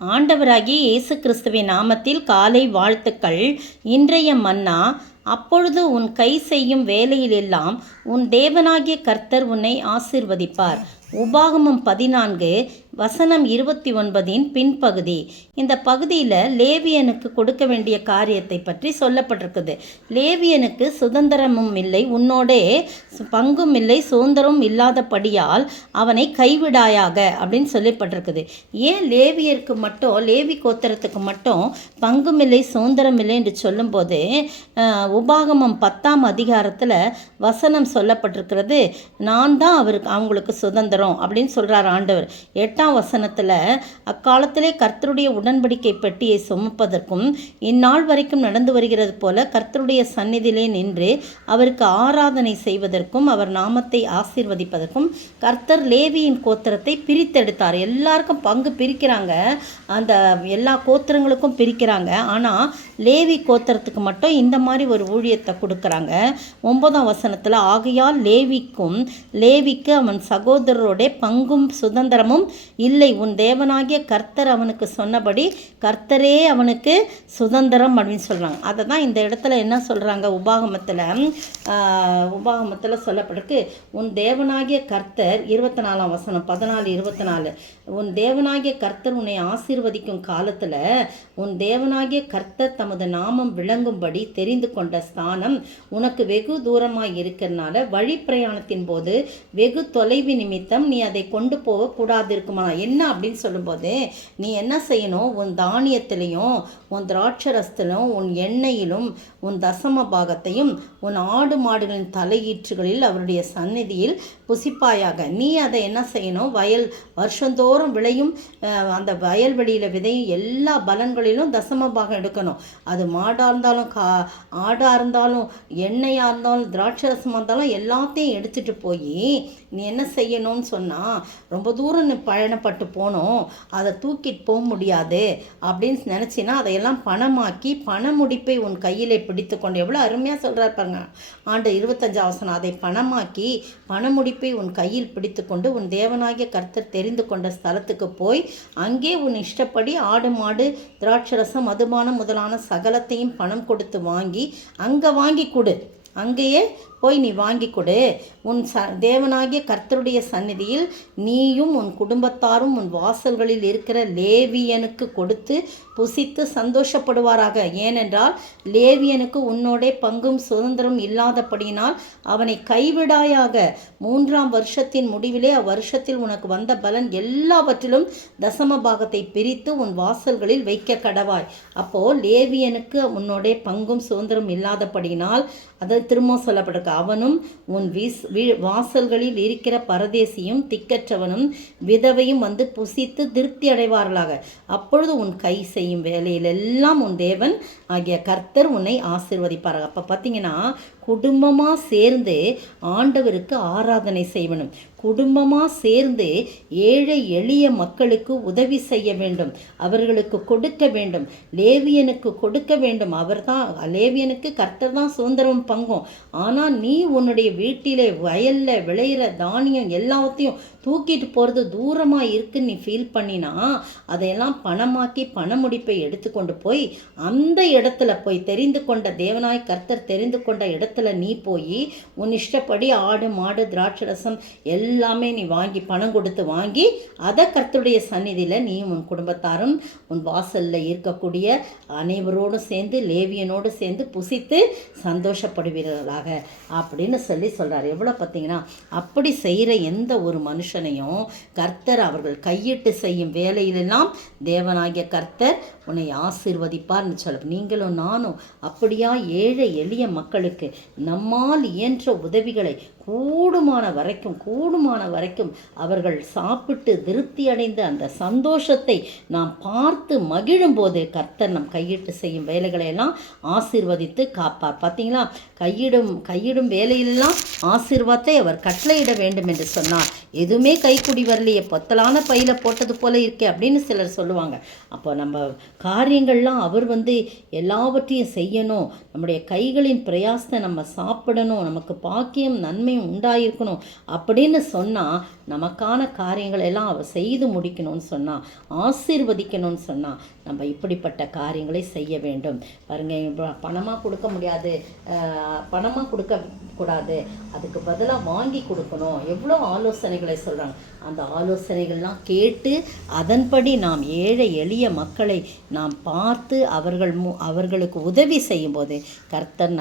ஆண்டவராகிய இயேசு கிறிஸ்துவின் நாமத்தில் காலை வாழ்த்துக்கள். இன்றைய மன்னா, அப்பொழுது உன் கை செய்யும் வேலையிலெல்லாம் உன் தேவனாகிய கர்த்தர் உன்னை ஆசீர்வதிப்பார். உபாகமம் 14 வசனம் 29 பின்பகுதி. இந்த பகுதியில் லேவியனுக்கு கொடுக்க வேண்டிய காரியத்தை பற்றி சொல்லப்பட்டிருக்குது. லேவியனுக்கு சுதந்திரமும் இல்லை, உன்னோடே பங்கும் இல்லை, சுதந்திரமும் இல்லாதபடியால் அவனை கைவிடாயாக அப்படின்னு சொல்லப்பட்டிருக்குது. ஏன் லேவியருக்கு மட்டும், லேவி கோத்திரத்துக்கு மட்டும் பங்கும் இல்லை சுதந்திரம் இல்லை என்று சொல்லும்போது உபாகமம் 10ஆம் அதிகாரத்தில் வசனம் சொல்லப்பட்டிருக்கிறது, நான் தான் அவங்களுக்கு சுதந்திரம் அப்படின்னு சொல்கிறார் ஆண்டவர். 8ஆம் வசனத்தில், அக்காலத்திலே கர்த்தருடைய உடன்படிக்கை பெட்டியை சுமப்பதற்கும் இந்நாள் வரைக்கும் நடந்து வருகிறது போல கர்த்தருடைய சந்நிதியிலே நின்று அவருக்கு ஆராதனை செய்வதற்கும் அவர் நாமத்தை ஆசீர்வதிப்பதற்கும் கர்த்தர் லேவியின் கோத்திரத்தை பிரித்தெடுத்தார். எல்லாருக்கும் பங்கு பிரிக்கிறாங்க, அந்த எல்லா கோத்திரங்களுக்கும் பிரிக்கிறாங்க. ஆனால் லேவி கோத்திரத்துக்கு மட்டும் இந்த மாதிரி ஒரு ஊழியத்தை கொடுக்குறாங்க. 9ஆம் வசனத்தில், ஆகையால் லேவிக்கு அவன் சகோதரரோட பங்கும் சுதந்திரமும் இல்லை, உன் தேவனாகிய கர்த்தர் அவனுக்கு சொன்னபடி கர்த்தரே அவனுக்கு சுதந்திரம் அப்படின்னு சொல்கிறாங்க. அதை தான் இந்த இடத்துல என்ன சொல்கிறாங்க, உபாகமத்தில் சொல்லப்பட்டிருக்கு, உன் தேவனாகிய கர்த்தர் 24ஆம் வசனம் 14-24, உன் தேவனாகிய கர்த்தர் உன்னை ஆசீர்வதிக்கும் காலத்தில் உன் தேவனாகிய கர்த்தர் தமது நாமம் விளங்கும்படி தெரிந்து கொண்ட ஸ்தானம் உனக்கு வெகு தூரமாக இருக்கிறதுனால வழி பிரயாணத்தின் போது வெகு தொலைவு நிமித்தம் நீ அதை கொண்டு போகக்கூடாது இருக்குமா. என்ன அப்படின்னு சொல்லும்போது, நீ என்ன செய்யணும், உன் தானியத்திலையும் உன் திராட்சரசத்திலும் உன் எண்ணெயிலும் உன் தசம பாகத்தையும் உன் ஆடு மாடுகளின் தலையீற்றுகளில் அவருடைய சந்நிதியில் புசிப்பாயாக. நீ அதை என்ன செய்யணும், வருஷந்தோறும் விளையும் அந்த வயல்வெளியில் விதையும் எல்லா பலன்களிலும் தசம பாகம் எடுக்கணும். அது மாடாக இருந்தாலும் ஆடாக இருந்தாலும் எண்ணெயாக இருந்தாலும் திராட்சரசமாக இருந்தாலும் எல்லாத்தையும் எடுத்துகிட்டு போய் நீ என்ன செய்யணும்னு சொன்னால், ரொம்ப தூரம் நீ பயணப்பட்டு போனோம், அதை தூக்கிட்டு போக முடியாது அப்படின்னு நினச்சின்னா அதையெல்லாம் பணமாக்கி பணமுடிப்பை உன் கையிலே பிடித்து கொண்டு, எவ்வளோ அருமையாக சொல்கிறார் பாருங்க ஆண்டு 25ஆம் வசனம், அதை பணமாக்கி பணமுடிப்பை உன் கையில் பிடித்து கொண்டு உன் தேவனாகிய கர்த்தர் தெரிந்து கொண்ட ஸ்தலத்துக்கு போய் அங்கே உன் இஷ்டப்படி ஆடு மாடு திராட்சரசம் மதுபானம் முதலான சகலத்தையும் பணம் கொடுத்து வாங்கி அங்கே வாங்கி கொடு, அங்கேயே போய் நீ வாங்கி கொடு. உன் தேவனாகிய கர்த்தருடைய சந்நிதியில் நீயும் உன் குடும்பத்தாரும் உன் வாசல்களில் இருக்கிற லேவியனுக்கு கொடுத்து புசித்து சந்தோஷப்படுவாராக. ஏனென்றால் லேவியனுக்கு உன்னோடே பங்கும் சுதந்திரம் இல்லாதபடியினால் அவனை கைவிடாயாக. 3ஆம் வருஷத்தின் முடிவிலே அவ்வருஷத்தில் உனக்கு வந்த பலன் எல்லாவற்றிலும் தசம பாகத்தை பிரித்து உன் வாசல்களில் வைக்க கடவாய். அப்போது லேவியனுக்கு உன்னோடே பங்கும் சுதந்திரம் இல்லாதபடியினால், அதை திரும்ப சொல்லப்பட்டிருக்கு, அவனும் உன் வாசல்களில் இருக்கிற பரதேசியும் திக்கற்றவனும் விதவையும் வந்து புசித்து திருப்தி அடைவார்களாக. அப்பொழுது உன் கை செய்யும் வேலையிலெல்லாம் உன் தேவன் ஆகிய கர்த்தர் உன்னை ஆசீர்வதிப்பார்கள். அப்போ பார்த்தீங்கன்னா, குடும்பமாக சேர்ந்து ஆண்டவருக்கு ஆராதனை செய்யணும், குடும்பமாக சேர்ந்து ஏழை எளிய மக்களுக்கு உதவி செய்ய வேண்டும், அவர்களுக்கு கொடுக்க வேண்டும், லேவியனுக்கு கொடுக்க வேண்டும். லேவியனுக்கு கர்த்தர் தான் சுதந்திரம் பங்கும். ஆனால் நீ உன்னுடைய வீட்டிலே வயலில் விளையிற தானியம் எல்லாத்தையும் தூக்கிட்டு போகிறது தூரமாக இருக்குன்னு நீ ஃபீல் பண்ணினா அதையெல்லாம் பணமாக்கி பணமுடிப்பை எடுத்துக்கொண்டு போய் அந்த இடத்துல போய் தெரிந்து கொண்ட தேவனாய் கர்த்தர் தெரிந்து கொண்ட இடத்துல நீ போய் உன் இஷ்டப்படி ஆடு மாடு திராட்சரசம் எல்லாமே நீ வாங்கி பணம் கொடுத்து வாங்கி அதை கர்த்தருடைய சந்நிதியில் நீ உன் குடும்பத்தாரும் உன் வாசலில் இருக்கக்கூடிய அனைவரோடும் சேர்ந்து லேவியனோடு சேர்ந்து புசித்து சந்தோஷப்படுவீர்களாக அப்படின்னு சொல்கிறார். எவ்வளோ பார்த்தீங்கன்னா, அப்படி செய்கிற எந்த ஒரு மனுஷனையும் கர்த்தர் அவர்கள் கையிட்டு செய்யும் வேலையிலெல்லாம் தேவனாகிய கர்த்தர் உன்னை ஆசீர்வதிப்பார்னு சொல்ல. நீங்களும் நானும் அப்படியா ஏழை எளிய மக்களுக்கு நம்மால் இயன்ற உதவிகளை கூடுமான வரைக்கும் அவர்கள் சாப்பிட்டு திருப்தி அடைந்த அந்த சந்தோஷத்தை நாம் பார்த்து மகிழும் போது கர்த்தர் நம் கையிட்டு செய்யும் வேலைகளை எல்லாம் ஆசீர்வதித்து காப்பார். பார்த்தீங்களா, கையிடும் வேலையிலெல்லாம் ஆசீர்வாதத்தை அவர் கட்டளையிட வேண்டும் என்று சொன்னார். எதுவுமே கைக்குடி வரலையே, பொத்தலான பையில போட்டது போல இருக்கே அப்படின்னு சிலர் சொல்லுவாங்க. அப்போ நம்ம காரியங்கள்லாம் அவர் எல்லாவற்றையும் செய்யணும். நம்முடைய கைகளின் பிரயாசத்தை நம்ம சாப்பிடணும், நமக்கு பாக்கியம் நன்மையும் உண்டாயிருக்கணும் அப்படின்னு சொன்னால், நமக்கான காரியங்கள் எல்லாம் அவர் செய்து முடிக்கணும்னு சொன்னால், ஆசீர்வதிக்கணும்னு சொன்னால், நம்ம இப்படிப்பட்ட காரியங்களை செய்ய வேண்டும். பாருங்கள், பணமாக கொடுக்க முடியாது, பணமாக கொடுக்கக்கூடாது, அதுக்கு பதிலாக வாங்கி கொடுக்கணும், எவ்வளோ ஆலோசனைகளை சொல்கிறாங்க. அந்த ஆலோசனைகள்லாம் கேட்டு அதன்படி நாம் ஏழை எளிய மக்களை நாம் பார்த்து அவர்களுக்கு உதவி செய்யும்போது கர்த்தர்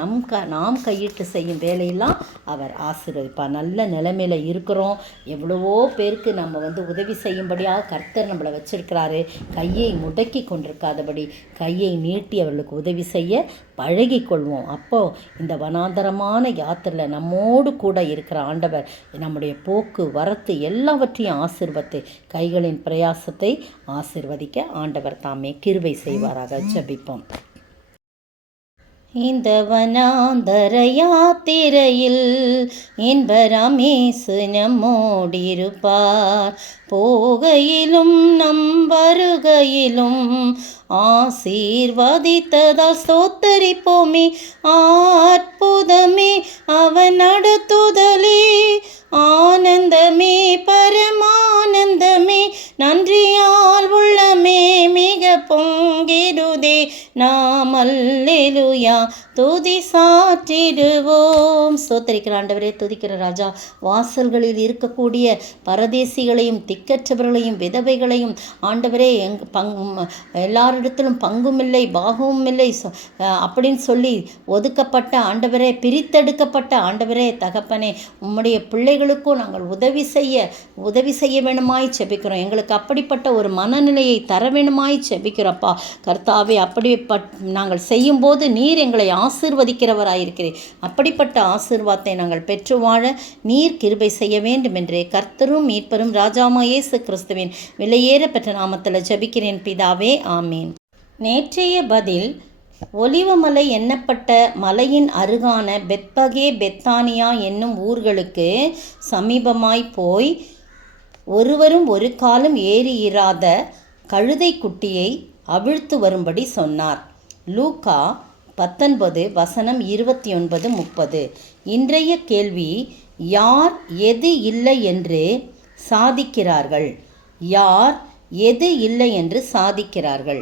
நாம் கையிட்டு செய்யும் வேலையெல்லாம் அவர் ஆசீர்வதிப்பார். நல்ல நிலைமையில் இருக்கிறோம், எவ்வளவோ பேருக்கு நம்ம உதவி செய்யும்படியாக கர்த்தர் நம்மளை வச்சிருக்கிறாரு. கையை முடக்கி கொண்டிருக்காதபடி கையை நீட்டி அவர்களுக்கு உதவி செய்ய பழகி கொள்வோம். அப்போது இந்த வனாந்தரமான யாத்திரையில் நம்மோடு கூட இருக்கிற ஆண்டவர் நம்முடைய போக்கு வரத்து எல்லாவற்றையும் ஆசீர்வத்து கைகளின் பிரயாசத்தை ஆசீர்வதிக்க ஆண்டவர் தாமே கிருபை செய்வாராக. ஜெபிப்போம். இந்த வனாந்தர யாத்திரையில் இன்பரமேசு நம்மோடிருப்பார். போகையிலும் நம் வருகையிலும் ஆசீர்வதித்ததால் ஸ்தோத்தரிப்போமே. அற்புதமே அவன் நடத்துதலே, ஆனந்தமே பரமானந்தமே, நன்றியால் உள்ளமே மிக பொங்கிடுதே. நாம் அல்லேலூயா துதி சாற்றிடுவோம். ஸ்தோத்திரிக்கிற ஆண்டவரே, துதிக்கிற ராஜா, வாசல்களில் இருக்கக்கூடிய பரதேசிகளையும் திக்கற்றவர்களையும் விதவைகளையும் ஆண்டவரே எல்லாரிடத்திலும் பங்குமில்லை பாகமும் இல்லை அப்படின்னு சொல்லி ஒதுக்கப்பட்ட ஆண்டவரே, பிரித்தெடுக்கப்பட்ட ஆண்டவரே தகப்பனே, உம்முடைய பிள்ளைகளுக்கும் நாங்கள் உதவி செய்ய வேணுமாய் செபிக்கிறோம். எங்களுக்கு அப்படிப்பட்ட ஒரு மனநிலையை தர வேணுமாய் செபிக்கிறோப்பா கர்த்தாவே. நாங்கள் செய்யும்போது நீர் எங்களை ஆசீர்வதிக்கிறவராயிருக்கிறேன். அப்படிப்பட்ட ஆசீர்வாதத்தை நாங்கள் பெற்று வாழ நீர் கிருபை செய்ய வேண்டும் என்று கர்த்தரும் மீட்பரும் ராஜாவாகிய இயேசு கிறிஸ்துவின் விலையேற பெற்ற நாமத்தில் ஜெபிக்கிறேன் பிதாவே, ஆமீன். நேற்றைய பதில், ஒலிவமலை எண்ணப்பட்ட மலையின் அருகான பெத்பகே பெத்தானியா என்னும் ஊர்களுக்கு சமீபமாய் போய் ஒருவரும் ஒரு காலம் ஏறியிராத கழுதை குட்டியை அவிழ்த்து வரும்படி சொன்னார். லூக்கா 19:29-30. இன்றைய கேள்வி, யார் எது இல்லை என்று சாதிக்கிறார்கள்? யார் எது இல்லை என்று சாதிக்கிறார்கள்?